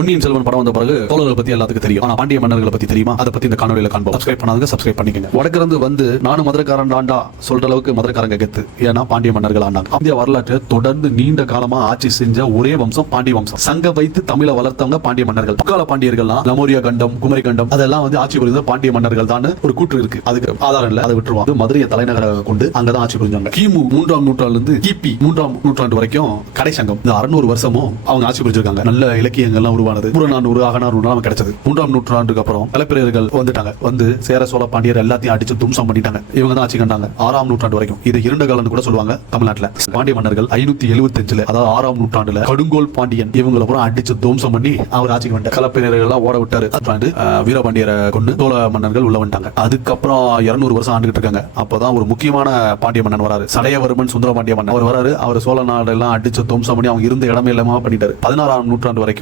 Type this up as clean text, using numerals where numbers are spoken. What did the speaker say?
பொன்னியின் செல்வன் படம் வந்த பிறகு சோழர்களை பத்தி எல்லாத்துக்கும் தெரியும். ஆனா பாண்டிய மன்னர்களை பத்தி தெரியுமா? அதை பத்தி இந்த காணொலியில காண்போம். சப்ஸ்கிரைப் பண்ணாதவங்க சப்ஸ்கிரைப் பண்ணிக்கங்க. வடக்கிருந்து வந்து நானும் மதுரைக்காரன் தாண்டா சொல்ற அளவுக்கு மதுரைக்காரங்க கெத்து. ஏன்னா பாண்டிய மன்னர்கள் ஆனாங்க. இந்திய வரலாற்றை தொடர்ந்து நீண்ட காலமா ஆட்சி செஞ்ச ஒரே வம்சம் பாண்டிய வம்சம். சங்க வைத்து தமிழை வளர்த்தவங்க பாண்டிய மன்னர்கள். முக்கால பாண்டியர்கள்லாம் லமோரியா கண்டம், குமரி கண்டம் அதெல்லாம் வந்து ஆட்சி புரிந்த பாண்டிய மன்னர்கள் தான் ஒரு கூற்று இருக்கு. அதுக்கு ஆதாரம் இல்ல, அதை விட்டுருவாங்க. மதுரையை தலைநகராக கொண்டு அங்கதான் ஆட்சி புரிஞ்சாங்க. கிமு 3ஆம் நூற்றாண்டுல இருந்து கிபி 3ஆம் நூற்றாண்டு வரைக்கும் கடை சங்கம் இந்த 600 வருஷமும் அவங்க ஆட்சி புரிஞ்சிருக்காங்க. நல்ல இலக்கியங்கள்லாம் உருவானது. புறநானூறு அகநானூறு கிடைச்சது. 3ஆம் நூற்றாண்டுக்கு அப்புறம் களப்பிரர்கள் வந்துட்டாங்க. வந்து சேர சோழ பாண்டியர் எல்லாத்தையும் அடிச்சு தும்சம் பண்ணிட்டாங்க. இவங்க தான் ஆட்சி கண்டாங்க 6ஆம் நூற்றாண்டு வரைக்கும். இது இருண்ட காலம்னு கூட சொல்லுவாங்க தமிழ்நாட்டுல. பாண்டிய மன்னர்கள் 575 அதாவது 6ஆம் நூற்றாண்டுல கடுங்கோல் பாண்டியன் இவங்களை பூரா அடிச்சு தும்சம் பண்ணி அவர் ஆட்சிக்கு வந்தார். களப்பிரர்கள் எல்லாம் ஓட விட்டாரு. வீரபாண்டியரை கொண்டு சோழ மன்னர்கள் உள்ள வந்துட்டாங்க. அதுக்கப்புறம் 200 வருஷம் ஆண்டுகிட்டு இருக்காங்க. அப்பதான் ஒரு முக்கியமான பாண்டிய மன்னன் வராரு. சடையவர்மன் சுந்தர பாண்டிய மன்னன். அவர் வராரு. அவர் சோழ நாடு எல்லாம் அடிச்சு தும்சம் பண்ணி அவங்க இருந்த இடமே இல்லாம பண்ணிட்டாரு. 16ஆம் நூற்றாண்டு வரைக்கும்